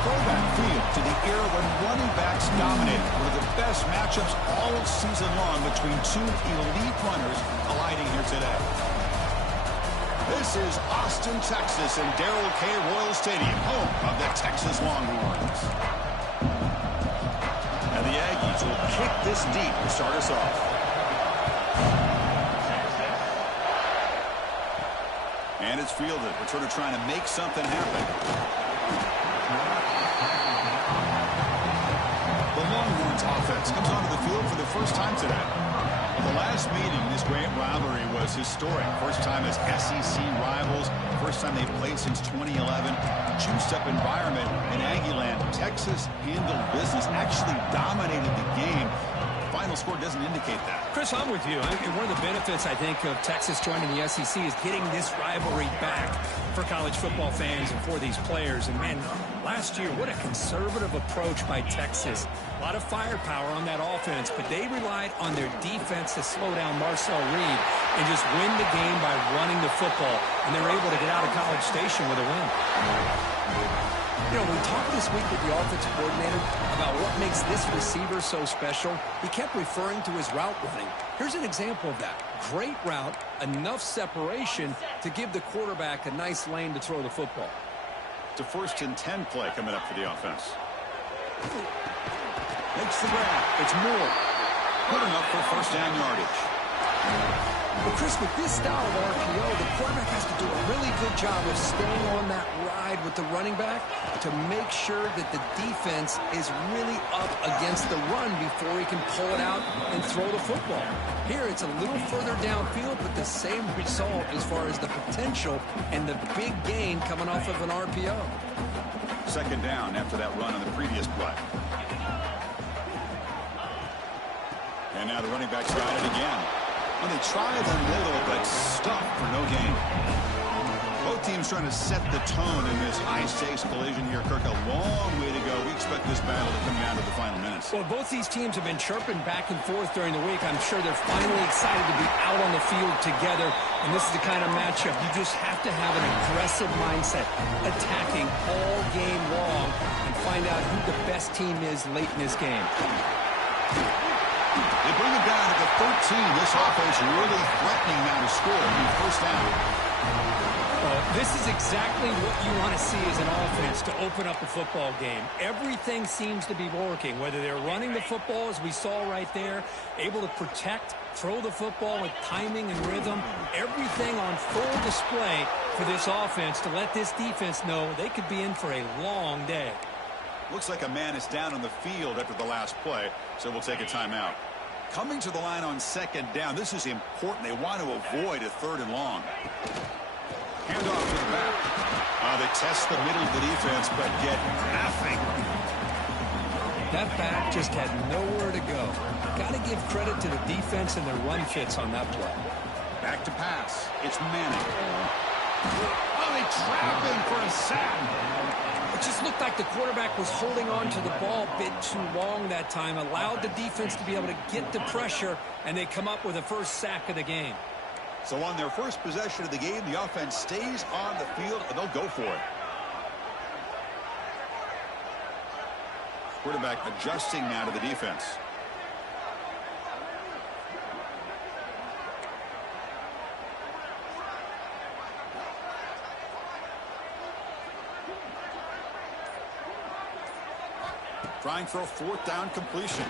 Throwback field to the era when running backs dominated. One of the best matchups all season long between two elite runners colliding here today. This is Austin, Texas, and Darrell K. Royal Stadium, home of the Texas Longhorns. And the Aggies will kick this deep to start us off. And it's fielded. Returner trying to make something happen. The Longhorns offense comes onto the field for the first time today. The last meeting, this great rivalry was historic. First time as SEC rivals. First time they've played since 2011. Juiced-up environment in Aggieland. Texas handled business, actually dominated the game. Final score doesn't indicate that. Chris, I'm with you. One of the benefits, I think, of Texas joining the SEC is getting this rivalry back for college football fans and for these players. And, man, last year, what a conservative approach by Texas. A lot of firepower on that offense, but they relied on their defense to slow down Marcel Reed and just win the game by running the football. And they were able to get out of College Station with a win. You know, we talked this week with the offensive coordinator about what makes this receiver so special. He kept referring to his route running. Here's an example of that. Great route, enough separation to give the quarterback a nice lane to throw the football. It's a 1st and 10 play coming up for the offense. Makes the grab. It's Moore. Good enough for first down yardage. Well, Chris, with this style of RPO, the quarterback has to do a really good job of staying on that ride with the running back to make sure that the defense is really up against the run before he can pull it out and throw the football. Here, it's a little further downfield, but the same result as far as the potential and the big gain coming off of an RPO. 2nd down after that run on the previous play. And now the running back's got it again. And they try the middle, but stuck for no gain. Both teams trying to set the tone in this high-stakes collision here. Kirk, a long way to go. We expect this battle to come down to the final minutes. Well, both these teams have been chirping back and forth during the week. I'm sure they're finally excited to be out on the field together. And this is the kind of matchup you just have to have an aggressive mindset, attacking all game long, and find out who the best team is late in this game. They bring it down to the 13. This offense really threatening now to score on first down. This is exactly what you want to see as an offense to open up a football game. Everything seems to be working, whether they're running the football, as we saw right there, able to protect, throw the football with timing and rhythm, everything on full display for this offense to let this defense know they could be in for a long day. Looks like a man is down on the field after the last play, so we'll take a timeout. Coming to the line on 2nd down, this is important. They want to avoid a 3rd and long. Hand off to the back. They test the middle of the defense, but get nothing. That back just had nowhere to go. Got to give credit to the defense and their run fits on that play. Back to pass. It's Manning. Oh, they trap him for a sack. It just looked like the quarterback was holding on to the ball a bit too long that time, allowed the defense to be able to get the pressure, and they come up with the first sack of the game. So on their first possession of the game, the offense stays on the field, and they'll go for it. Quarterback adjusting now to the defense. Trying for a 4th down completion.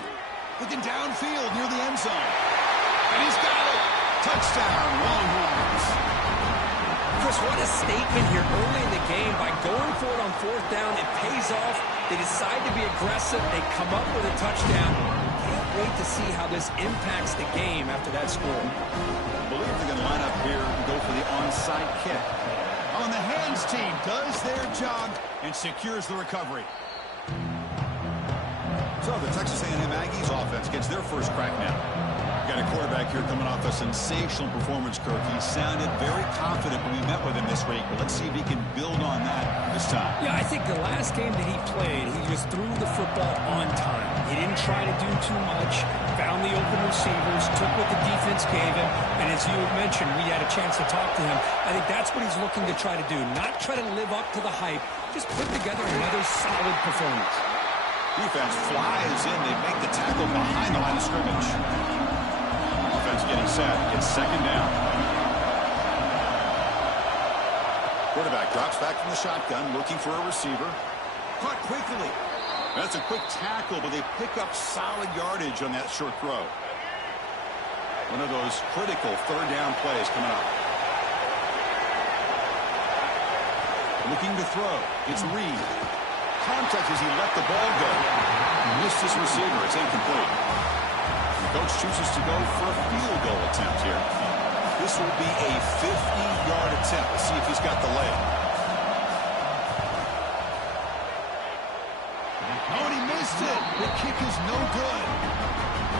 Looking downfield near the end zone. And he's got it. Touchdown, Longhorns. Chris, what a statement here early in the game. By going for it on 4th down, it pays off. They decide to be aggressive. They come up with a touchdown. Can't wait to see how this impacts the game after that score. I believe they're going to line up here and go for the onside kick. On the hands team does their job and secures the recovery. So the Texas A&M Aggies offense gets their first crack now. Got a quarterback here coming off a sensational performance, Kirk. He sounded very confident when we met with him this week, but let's see if he can build on that this time. Yeah, I think the last game that he played, he just threw the football on time. He didn't try to do too much, found the open receivers, took what the defense gave him, and as you mentioned, we had a chance to talk to him. I think that's what he's looking to try to do, not try to live up to the hype, just put together another solid performance. Defense flies in. They make the tackle behind the line of scrimmage. Offense getting set. It's second down. Quarterback drops back from the shotgun, looking for a receiver. Caught quickly. That's a quick tackle, but they pick up solid yardage on that short throw. One of those critical third down plays coming up. Looking to throw. It's Reed. Contact as he let the ball go. Missed his receiver. It's incomplete. The coach chooses to go for a field goal attempt here. This will be a 50-yard attempt. Let's see if he's got the leg. Oh, and he missed it. The kick is no good.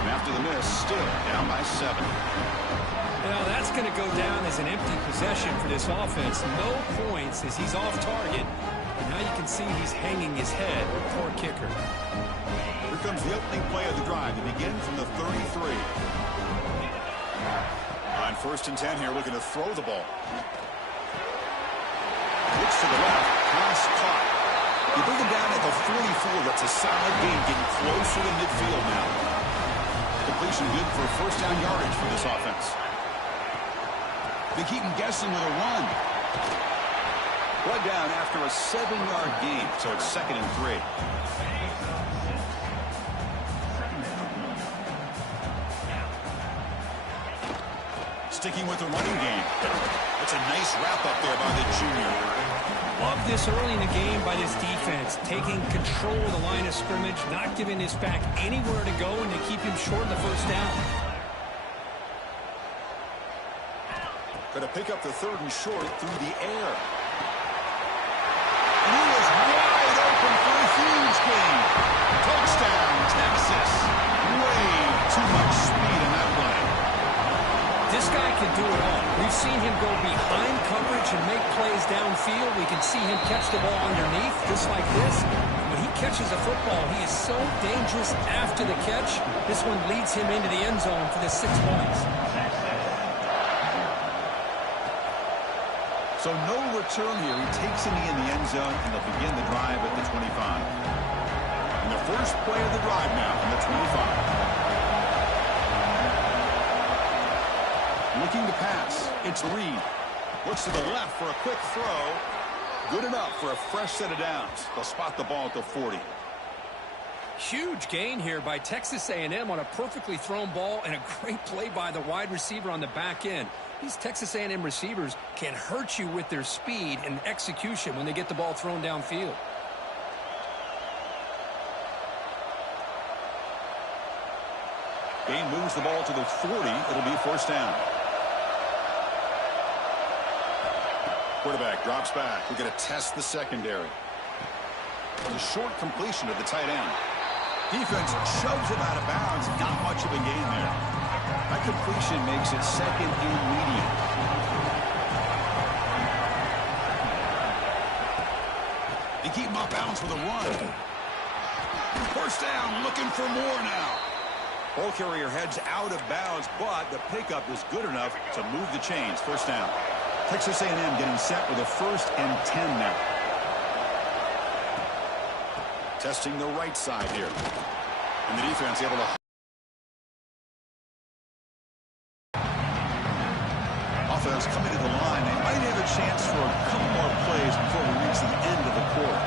And after the miss, still down by 7. Now that's going to go down as an empty possession for this offense. No points as he's off target. And now you can see he's hanging his head. Poor kicker. Here comes the opening play of the drive. They begin from the 33. On 1st and 10 here, looking to throw the ball. Looks to the left. Pass caught. You bring him down at the 44. That's a solid gain, getting closer to midfield now. Completion good for first down yardage for this offense. They keep him guessing with a run. Brought down after a 7-yard gain, so it's 2nd and 3. Sticking with the running game. It's a nice wrap-up there by the junior. Love this early in the game by this defense, taking control of the line of scrimmage, not giving this back anywhere to go, and to keep him short of the first down. Going to pick up the 3rd and short through the air. And he is wide open for a huge gain. Touchdown, Texas. Way too much speed in that play. This guy can do it all. We've seen him go behind coverage and make plays downfield. We can see him catch the ball underneath, just like this. When he catches a football, he is so dangerous after the catch. This one leads him into the end zone for the 6 points. So no return here. He takes it in the end zone, and they'll begin the drive at the 25. And the first play of the drive now from the 25. Looking to pass. It's Reed. Looks to the left for a quick throw. Good enough for a fresh set of downs. They'll spot the ball at the 40. Huge gain here by Texas A&M on a perfectly thrown ball and a great play by the wide receiver on the back end. These Texas A&M receivers can hurt you with their speed and execution when they get the ball thrown downfield. Gain moves the ball to the 40. It'll be first down. Quarterback drops back. We're going to test the secondary. It's a short completion to the tight end. Defense shoves it out of bounds. Not much of a gain there. That completion makes it 2nd and medium. They keep him off bounds with a run. First down, looking for more now. Ball carrier heads out of bounds, but the pickup is good enough to move the chains. First down. Texas A&M getting set with a 1st and 10 now. Testing the right side here. And the defense able to... Offense coming to the line. They might have a chance for a couple more plays before we reach the end of the quarter.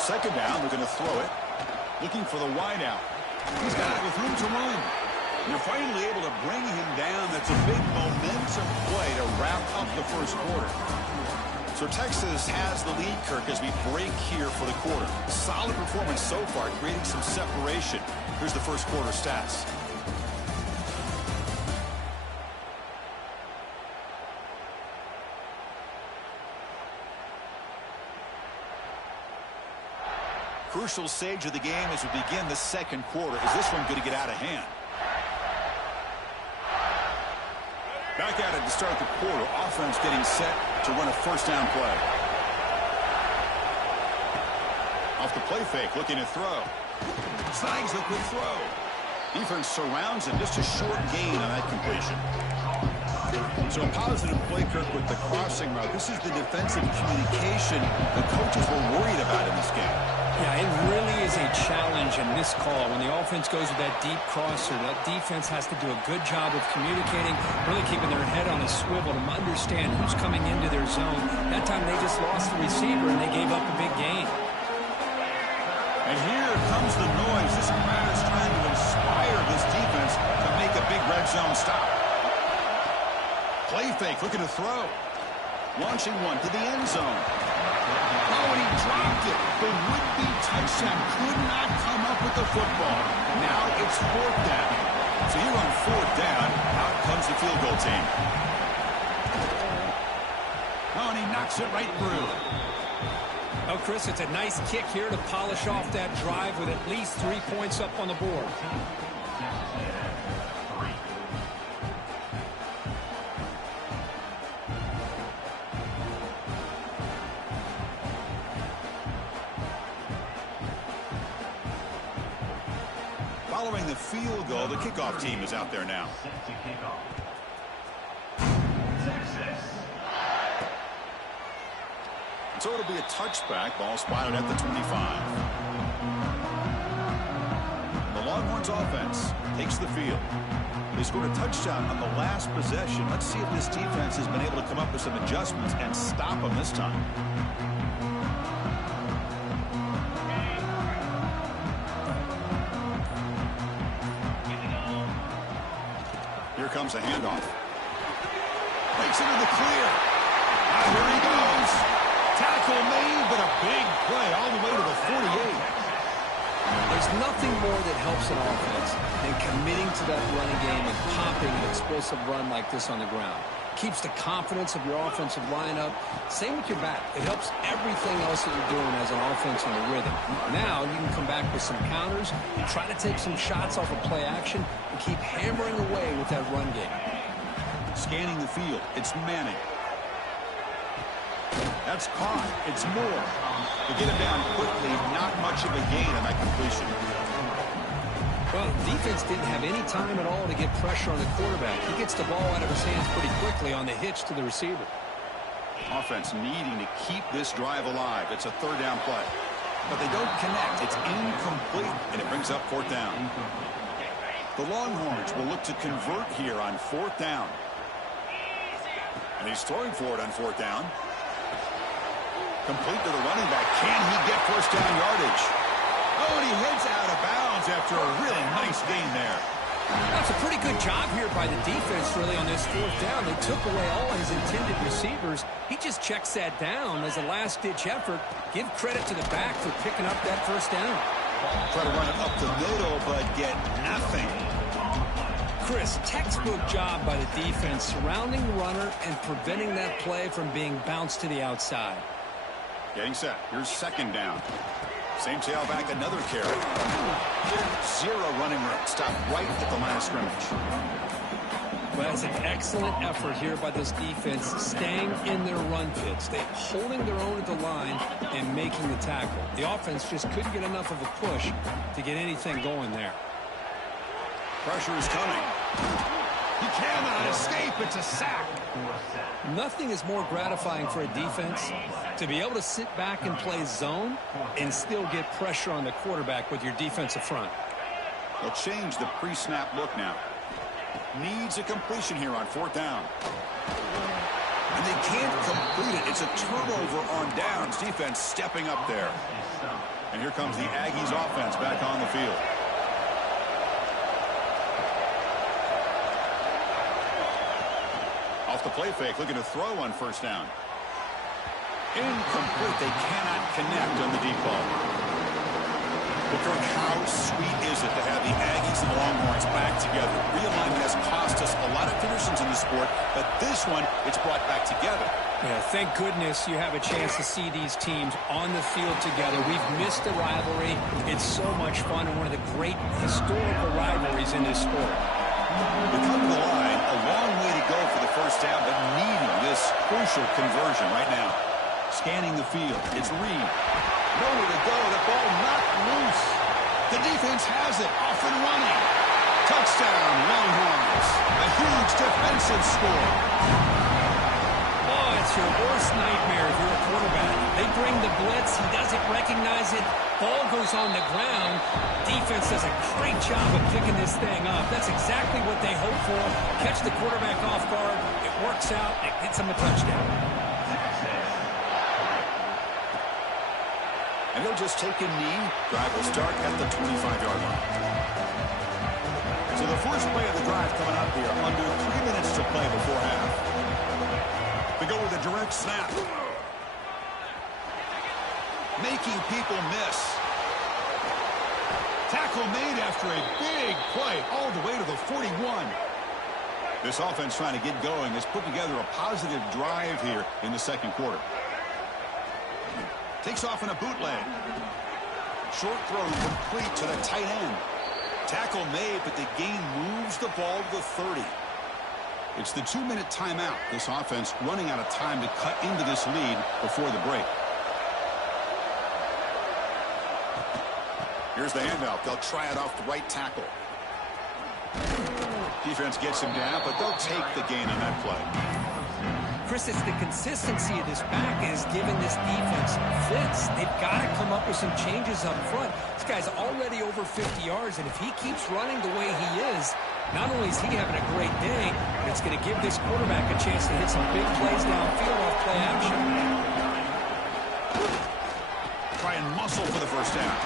Second down, they're going to throw it. Looking for the wide out. He's got it with room to run. You're finally able to bring him down. That's a big momentum play to wrap up the first quarter. So Texas has the lead, Kirk, as we break here for the quarter. Solid performance so far, creating some separation. Here's the first quarter stats. Crucial stage of the game as we begin the second quarter. Is this one going to get out of hand? Back at it to start the quarter. Offense getting set to run a first down play. Off the play fake, looking to throw. Snags the quick throw. Defense surrounds him. Just a short gain on that completion. So a positive play, Kirk, with the crossing route. This is the defensive communication the coaches were worried about in this game. Yeah, it really is a challenge in this call. When the offense goes with that deep crosser, that defense has to do a good job of communicating, really keeping their head on a swivel to understand who's coming into their zone. That time they just lost the receiver and they gave up a big gain. And here comes the noise. This crowd is trying to inspire this defense to make a big red zone stop. Play fake, looking to throw. Launching one to the end zone. Oh, and he dropped it. The would-be touchdown could not come up with the football. Now it's fourth down. So here on fourth down, out comes the field goal team. Oh, and he knocks it right through. Oh, Chris, it's a nice kick here to polish off that drive with at least 3 points up on the board. Following the field goal, the kickoff team is out there now. So it'll be a touchback. Ball spotted at the 25. The Longhorns offense takes the field. They scored a touchdown on the last possession. Let's see if this defense has been able to come up with some adjustments and stop them this time. Here comes a handoff. Breaks into the clear. Here he goes. Tackle made, but a big play all the way to the 48. There's nothing more that helps an offense than committing to that running game and popping an explosive run like this on the ground. Keeps the confidence of your offensive lineup. Same with your back. It helps everything else that you're doing as an offense in a rhythm. Now you can come back with some counters, try to take some shots off of play action, and keep hammering away with that run game. Scanning the field. It's Manning. That's caught. It's Moore. To get him down quickly, not much of a gain on that completion. Well, defense didn't have any time at all to get pressure on the quarterback. He gets the ball out of his hands pretty quickly on the hitch to the receiver. Offense needing to keep this drive alive. It's a third down play. But they don't connect. It's incomplete, and it brings up fourth down. The Longhorns will look to convert here on fourth down. And he's throwing for it on fourth down. Complete to the running back. Can he get first down yardage? Oh, and he heads out of bounds after a really nice gain there. That's a pretty good job here by the defense, really, on this fourth down. They took away all his intended receivers. He just checks that down as a last-ditch effort. Give credit to the back for picking up that first down. Try to run it up the middle, but get nothing. Chris, textbook job by the defense, surrounding the runner and preventing that play from being bounced to the outside. Getting set. Here's second down. Same tailback, another carry. Zero running room. Stop right at the line of scrimmage. Well, that's an excellent effort here by this defense, staying in their run fits. They're holding their own at the line and making the tackle. The offense just couldn't get enough of a push to get anything going there. Pressure is coming. He cannot escape. It's a sack. Nothing is more gratifying for a defense to be able to sit back and play zone and still get pressure on the quarterback with your defensive front. They'll change the pre-snap look now. Needs a completion here on fourth down. And they can't complete it. It's a turnover on downs. Defense stepping up there. And here comes the Aggies offense back on the field. Off the play fake, looking to throw on first down. Incomplete. They cannot connect on the deep ball. But Kirk, how sweet is it to have the Aggies and Longhorns back together? Realignment has cost us a lot of traditions in the sport, but this one, it's brought back together. Yeah, thank goodness you have a chance to see these teams on the field together. We've missed the rivalry. It's so much fun and one of the great historical rivalries in this sport. We come to the line, a long way to go for the first down, but needing this crucial conversion right now. Scanning the field. It's Reed. Nowhere to go. The ball knocked loose. The defense has it. Off and running. Touchdown, Longhorns. A huge defensive score. Oh, it's your worst nightmare if you're a quarterback. They bring the blitz. He doesn't recognize it. Ball goes on the ground. Defense does a great job of picking this thing up. That's exactly what they hope for. Catch the quarterback off guard. It works out. It gets him a touchdown. And they'll just take a knee. Drive will start at the 25-yard line. So the first play of the drive coming up here. Under 3 minutes to play before half. They go with a direct snap. Making people miss. Tackle made after a big play all the way to the 41. This offense trying to get going has put together a positive drive here in the second quarter. Takes off in a bootleg. Short throw complete to the tight end. Tackle made, but the gain moves the ball to the 30. It's the 2-minute timeout. This offense running out of time to cut into this lead before the break. Here's the handoff. They'll try it off the right tackle. Defense gets him down, but they'll take the gain on that play. Chris, it's the consistency of this back is giving this defense fits. They've got to come up with some changes up front. This guy's already over 50 yards, and if he keeps running the way he is, not only is he having a great day, but it's going to give this quarterback a chance to hit some big plays downfield off play action. Try and muscle for the first down.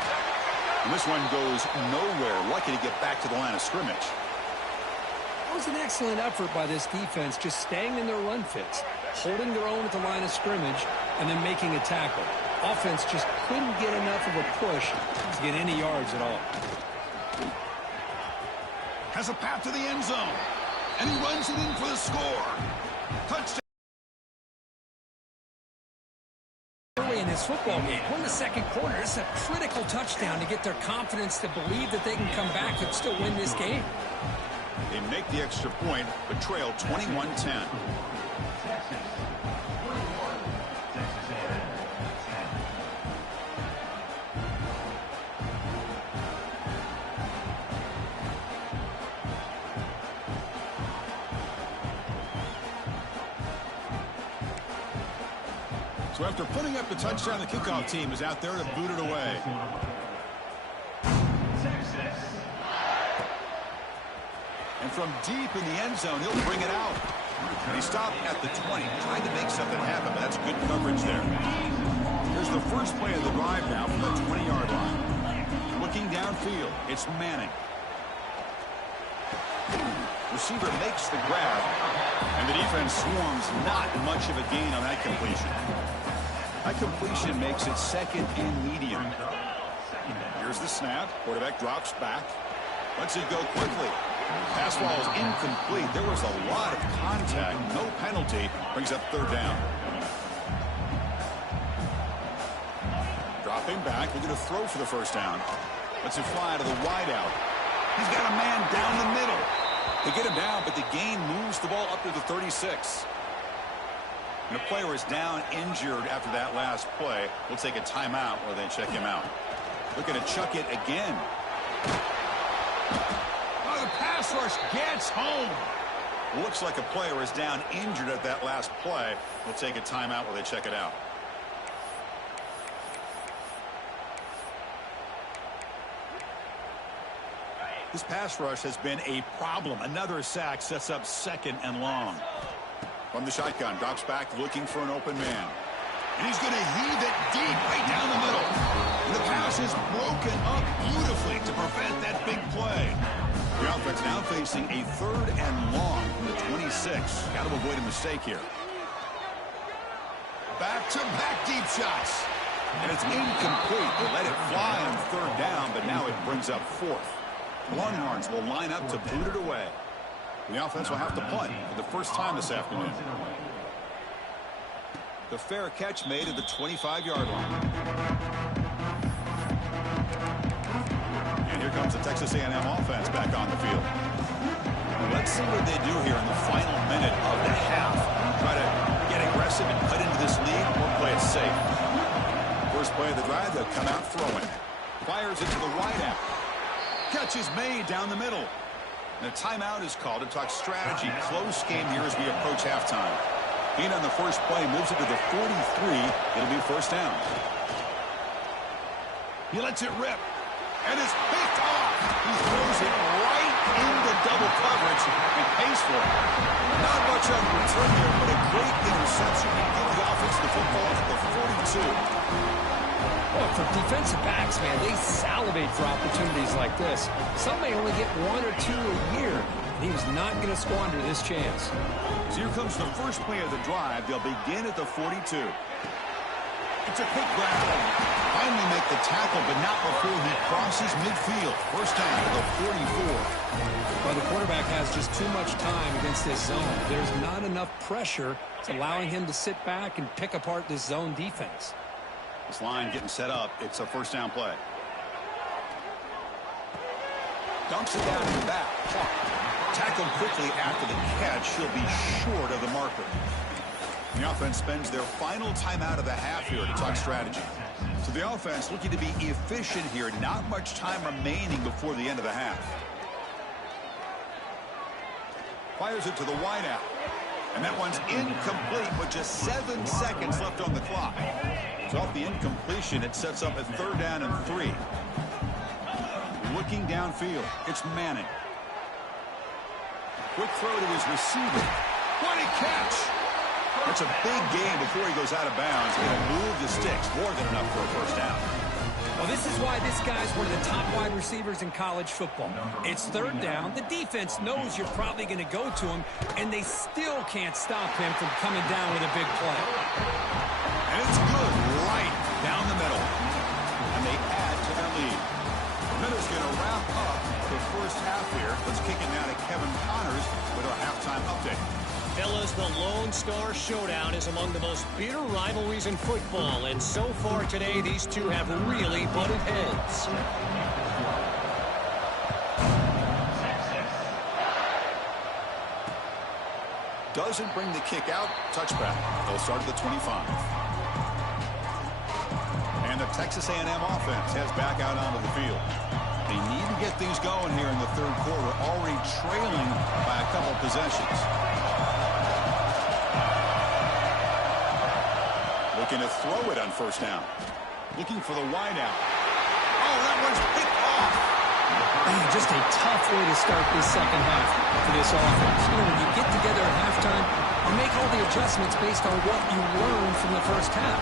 And this one goes nowhere. Lucky to get back to the line of scrimmage. That was an excellent effort by this defense, just staying in their run fits, holding their own at the line of scrimmage, and then making a tackle. Offense just couldn't get enough of a push to get any yards at all. Has a path to the end zone, and he runs it in for the score. Touchdown. Early in this football game, we're in the second quarter. It's a critical touchdown to get their confidence to believe that they can come back and still win this game. They make the extra point, but trail 21-10. So after putting up the touchdown, the kickoff team is out there to boot it away. And from deep in the end zone, he'll bring it out. And he stopped at the 20, trying to make something happen, but that's good coverage there. Here's the first play of the drive now from the 20-yard line. Looking downfield, it's Manning. Receiver makes the grab, and the defense swarms. Not much of a gain on that completion. That completion makes it second and medium. Here's the snap. Quarterback drops back. Lets it go quickly. Pass ball is incomplete. There was a lot of contact. No penalty. Brings up third down. Dropping back. Looking to throw for the first down. Lets it fly to the wideout. He's got a man down the middle. They get him down, but the gain moves the ball up to the 36. And the player is down injured after that last play. We'll take a timeout where they check him out. Looking to chuck it again. Oh, the pass rush gets home. Looks like a player is down injured at that last play. We'll take a timeout where they check it out. This pass rush has been a problem. Another sack sets up second and long. From the shotgun, drops back looking for an open man. And he's going to heave it deep right down the middle. And the pass is broken up beautifully to prevent that big play. The offense now facing a third and long from the 26. Got to avoid a mistake here. Back-to-back deep shots. And it's incomplete. They let it fly on third down, but now it brings up fourth. The Longhorns will line up to boot it away. The offense will have to punt for the first time this afternoon. The fair catch made at the 25-yard line. And here comes the Texas A&M offense back on the field. And Let's see what they do here in the final minute of the half. Try to get aggressive and cut into this lead or play it safe. First play of the drive, they'll come out throwing. Fires it to the wide out. Catch is made down the middle. And a timeout is called to talk strategy. Close game here as we approach halftime. Being on the first play moves it to the 43. It'll be first down. He lets it rip. And it's picked off. He throws it right into double coverage and pays for it. Not much on the return there, but a great interception to give the offense the football at the 42. Well, for defensive backs, man, they salivate for opportunities like this. Some may only get 1 or 2 a year. He was not going to squander this chance. So here comes the first play of the drive. They'll begin at the 42. It's a quick grab. Finally make the tackle, but not before he crosses midfield. First down at the 44. Well, the quarterback has just too much time against this zone. There's not enough pressure. It's allowing him to sit back and pick apart this zone defense. This line getting set up. It's a first down play. Dumps it down in the back. Tackled quickly after the catch. He'll be short of the marker. The offense spends their final timeout of the half here to talk strategy. So the offense looking to be efficient here. Not much time remaining before the end of the half. Fires it to the wideout. And that one's incomplete with just 7 seconds left on the clock. So off the incompletion, it sets up a third down and 3. Looking downfield, it's Manning. Quick throw to his receiver. What a catch! That's a big gain before he goes out of bounds. He'll move the sticks, more than enough for a first down. Well, this is why this guy's one of the top wide receivers in college football. It's third down. The defense knows you're probably going to go to him, and they still can't stop him from coming down with a big play. And it's good right down the middle. And they add to their lead. The Minnows going to wrap up the first half here. Let's kick it now to Kevin Connors with our halftime update. Fellas, the Lone Star Showdown is among the most bitter rivalries in football, and so far today, these two have really butted heads. Doesn't bring the kick out. Touchback. They'll start at the 25. And the Texas A&M offense heads back out onto the field. They need to get things going here in the third quarter, already trailing by a couple possessions. Looking to throw it on first down. Looking for the wideout. Oh, that one's picked off. Man, just a tough way to start this second half for this offense. You know, when you get together at halftime, you make all the adjustments based on what you learned from the first half.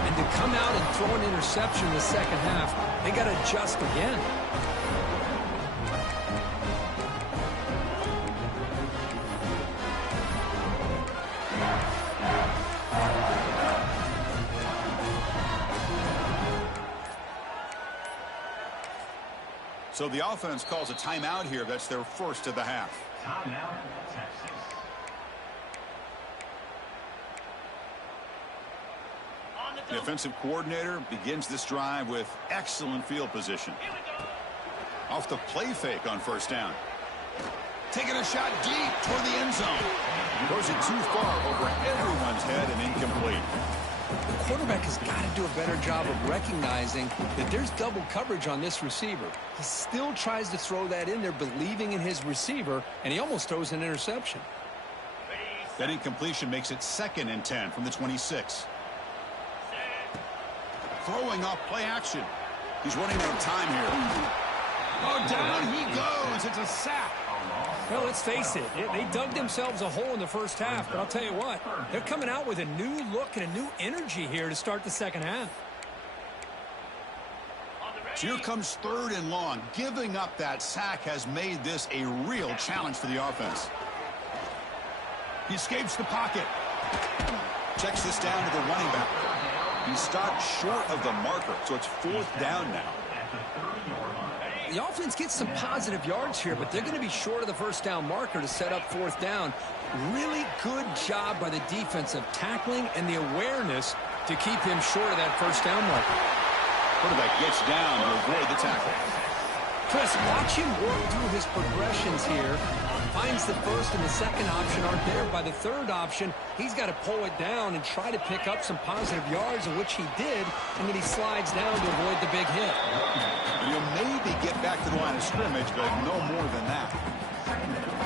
And to come out and throw an interception in the second half, they got to adjust again. So the offense calls a timeout here. That's their first of the half. Timeout, Texas. The offensive coordinator begins this drive with excellent field position. Off the play fake on first down. Taking a shot deep toward the end zone. Throws it too far over everyone's head and incomplete. The quarterback has got to do a better job of recognizing that there's double coverage on this receiver. He still tries to throw that in there, believing in his receiver, and he almost throws an interception. That incompletion makes it 2nd and 10 from the 26. Throwing off play action. He's running out of time here. Oh, down he goes. It's a sack. Well, let's face it, they dug themselves a hole in the first half, but I'll tell you what, they're coming out with a new look and a new energy here to start the second half. So here comes 3rd and long. Giving up that sack has made this a real challenge for the offense. He escapes the pocket. Checks this down to the running back. He stopped short of the marker, so it's 4th down now. The offense gets some positive yards here, but they're going to be short of the first down marker to set up 4th down. Really good job by the defense of tackling and the awareness to keep him short of that first down marker. Quarterback gets down to avoid the tackle. Chris, watch him work through his progressions here. Finds the first and the second option aren't there. By the third option, he's got to pull it down and try to pick up some positive yards, in which he did, and then he slides down to avoid the big hit. You'll maybe get back to the line of scrimmage, but no more than that.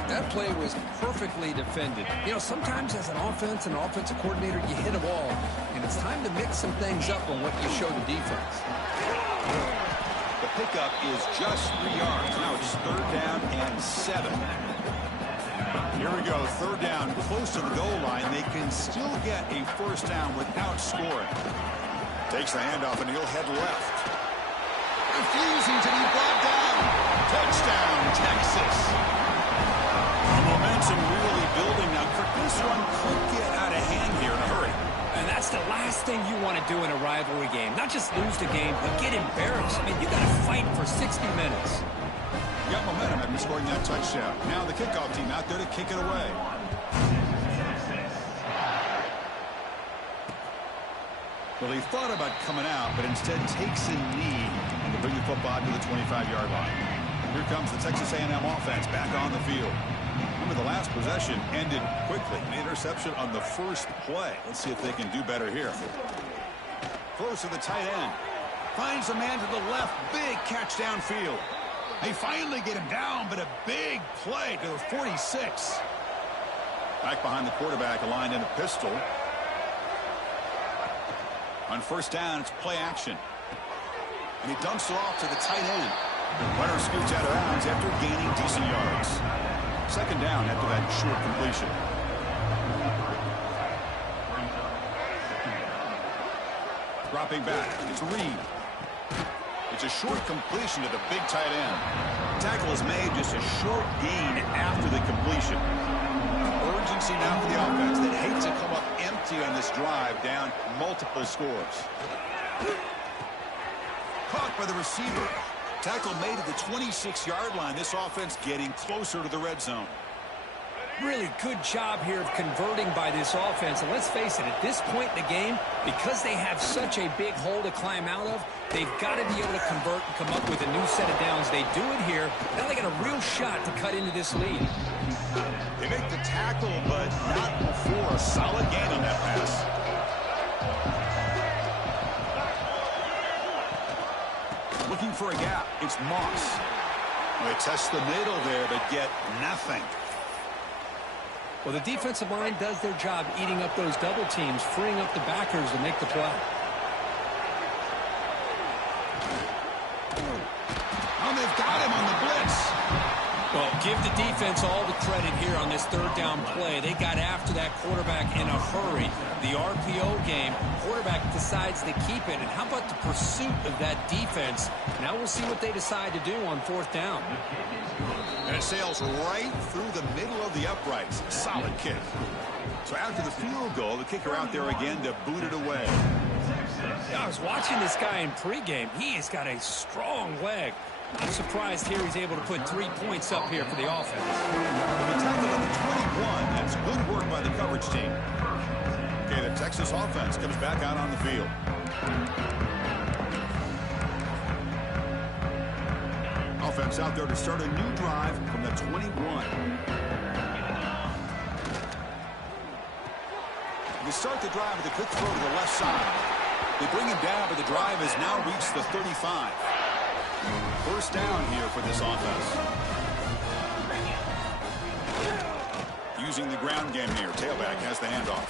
That play was perfectly defended. You know, sometimes as an offense and offensive coordinator, you hit a ball, and it's time to mix some things up on what you show the defense. The pickup is just 3 yards. Now it's 3rd down and 7. Here we go, 3rd down, close to the goal line. They can still get a first down without scoring. Takes the handoff, and he'll head left. Refusing to be brought down. Touchdown, Texas. The momentum really building now. This one could get out of hand here in a hurry. And that's the last thing you want to do in a rivalry game. Not just lose the game, but get embarrassed. I mean, you got to fight for 60 minutes. Got momentum after scoring that touchdown. Now the kickoff team out there to kick it away. Well, he thought about coming out, but instead takes a knee to bring the football to the 25-yard line. Here comes the Texas A&M offense back on the field. Remember, the last possession ended quickly. An interception on the first play. Let's see if they can do better here. Close to the tight end. Finds a man to the left. Big catch downfield. They finally get him down, but a big play to the 46. Back behind the quarterback, aligned in a pistol. On first down, it's play action. And he dumps it off to the tight end. Runner scoots out of bounds after gaining decent yards. 2nd down after that short completion. Dropping back, it's Reed. It's a short completion to the big tight end. Tackle is made, just a short gain after the completion. Urgency now for the offense that hates to come up empty on this drive, down multiple scores. Caught by the receiver. Tackle made at the 26-yard line. This offense getting closer to the red zone. Really good job here of converting by this offense. And let's face it, at this point in the game, because they have such a big hole to climb out of, they've got to be able to convert and come up with a new set of downs. They do it here. Now they got a real shot to cut into this lead. They make the tackle, but not before a solid gain on that pass. Looking for a gap. It's Moss. They test the middle there, but get nothing. Well, the defensive line does their job eating up those double teams, freeing up the backers to make the play. Oh, they've got him on the blitz. Well, give the defense all the credit here on this 3rd down play. They got after that quarterback in a hurry. The RPO game, quarterback decides to keep it. And how about the pursuit of that defense? Now we'll see what they decide to do on 4th down. And it sails right through the middle of the uprights. Solid kick. So after the field goal, the kicker out there again to boot it away. Yeah, I was watching this guy in pregame. He has got a strong leg. I'm surprised here he's able to put 3 points up here for the offense. The tackle at the 21. That's good work by the coverage team. Okay, the Texas offense comes back out on the field. Offense out there to start a new drive from the 21. They start the drive with a quick throw to the left side. They bring him down, but the drive has now reached the 35. First down here for this offense. Using the ground game here. Tailback has the handoff.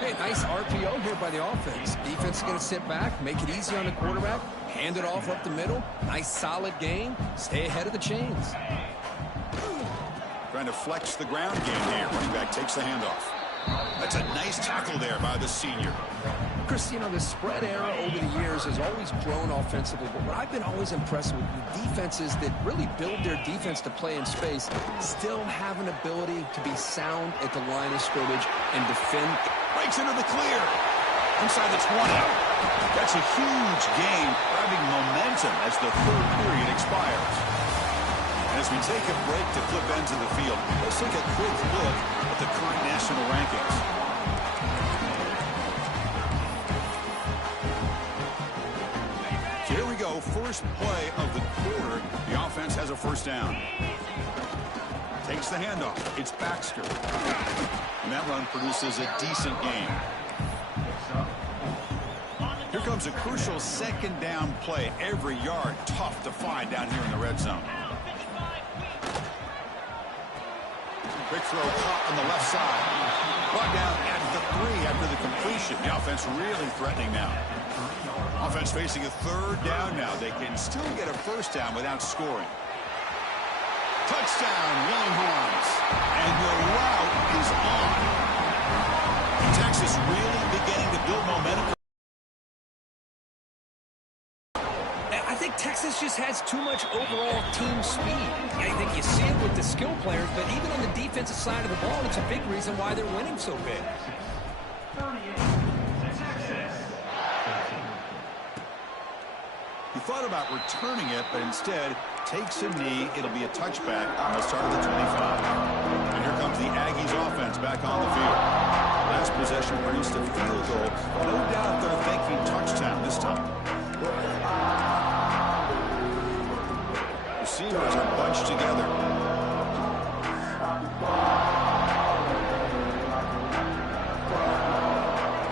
Hey, nice RPO here by the offense. Defense is going to sit back, make it easy on the quarterback, hand it off up the middle. Nice solid gain. Stay ahead of the chains. Trying to flex the ground game here. Running back takes the handoff. That's a nice tackle there by the senior. Chris, you know, the spread era over the years has always grown offensively, but what I've been always impressed with the defenses that really build their defense to play in space still have an ability to be sound at the line of scrimmage and defend. Breaks into the clear. Inside the 20. That's a huge gain, grabbing momentum as the 3rd period expires. And as we take a break to flip ends of the field, let's take a quick look at the current national rankings. Here we go So first play of the quarter, the offense has a first down. Takes the handoff. It's Baxter. And that run produces a decent gain. Here comes a crucial second down play. Every yard tough to find down here in the red zone. Quick throw caught on the left side. Brought down at the 3 after the completion. The offense really threatening now. Offense facing a third down now. They can still get a first down without scoring. Touchdown, Longhorns. And the route is on. Texas really beginning to build momentum. I think Texas just has too much overall team speed. I think you see it with the skill players, but even on the defensive side of the ball, it's a big reason why they're winning so big. He thought about returning it, but instead takes a knee. It'll be a touchback on the start of the 25. And here comes the Aggies offense back on the field. Last possession produced a field goal. No doubt they're thinking touchdown this time. Receivers are bunched together.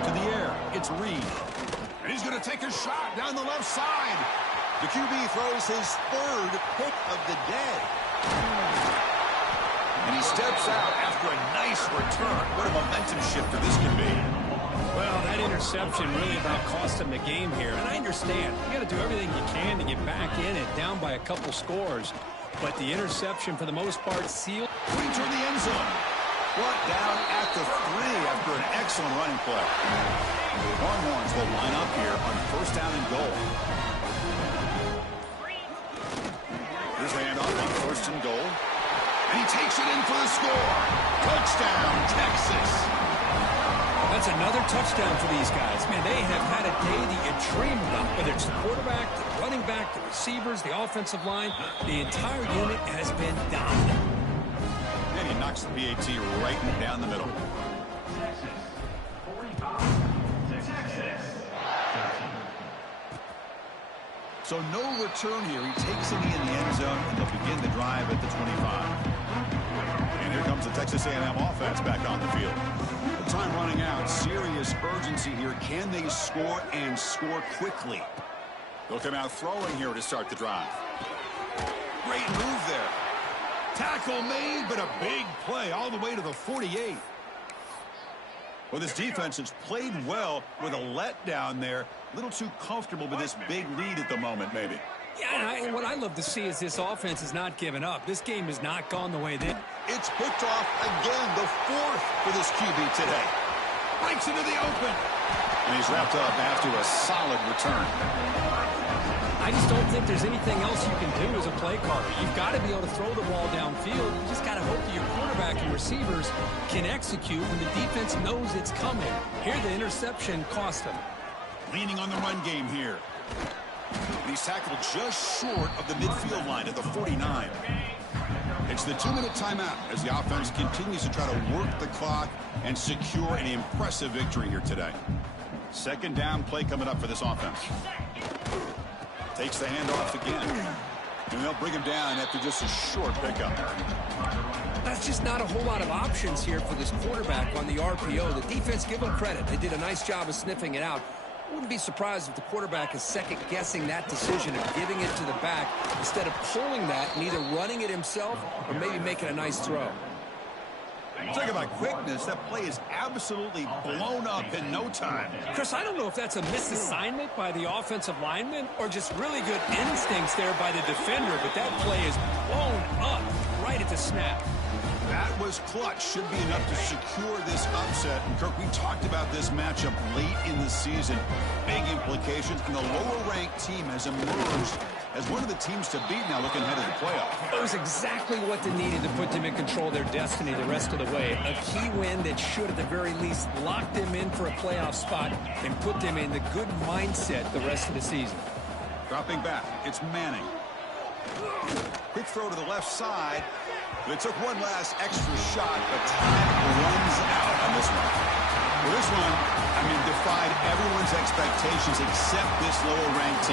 To the air, it's Reed. And he's going to take a shot down the left side. The QB throws his third pick of the day. And he steps out after a nice return. What a momentum shifter this can be. Well, that interception really about cost him the game here. And I understand. You got to do everything you can to get back in it, down by a couple scores. But the interception, for the most part, sealed. Putting toward the end zone. Brought down at the 3 after an excellent running play. Longhorns will line up here on first down and goal. Here's the handoff on first and goal. And he takes it in for the score. Touchdown, Texas. That's another touchdown for these guys. Man, they have had a day that you dream about. Whether it's the quarterback, the running back, the receivers, the offensive line, the entire unit has been dominant. And he knocks the PAT right down the middle. So no return here. He takes a knee in the end zone, and they'll begin the drive at the 25. And here comes the Texas A&M offense back on the field. The time running out. Serious urgency here. Can they score and score quickly? They'll come out throwing here to start the drive. Great move there. Tackle made, but a big play all the way to the 48. Well, this defense has played well with a letdown there. A little too comfortable with this big lead at the moment, maybe. Yeah, and what I love to see is this offense has not given up. This game has not gone the way they... It's picked off again, the 4th for this QB today. Breaks into the open. And he's wrapped up after a solid return. I just don't think there's anything else you can do as a play caller. You've got to be able to throw the ball downfield. You just got to hope that your quarterback and receivers can execute when the defense knows it's coming. Here, the interception cost them. Leaning on the run game here. And he's tackled just short of the midfield line at the 49. It's the 2-minute timeout as the offense continues to try to work the clock and secure an impressive victory here today. Second down play coming up for this offense. Takes the handoff again. And they'll bring him down after just a short pickup. That's just not a whole lot of options here for this quarterback on the RPO. The defense, give them credit. They did a nice job of sniffing it out. Wouldn't be surprised if the quarterback is second-guessing that decision of giving it to the back instead of pulling that and either running it himself or maybe making a nice throw. Talk about quickness. That play is absolutely blown up in no time. Chris, I don't know if that's a misassignment by the offensive lineman or just really good instincts there by the defender, but that play is blown up right at the snap. That was clutch. Should be enough to secure this upset. And Kirk, we talked about this matchup late in the season. Big implications, and the lower-ranked team has emerged as one of the teams to beat now looking ahead of the playoff. It was exactly what they needed to put them in control of their destiny the rest of the way. A key win that should, at the very least, lock them in for a playoff spot and put them in the good mindset the rest of the season. Dropping back, it's Manning. Quick throw to the left side. They took one last extra shot, but time runs out on this one. Well, this one, defied everyone's expectations except this lower-ranked team.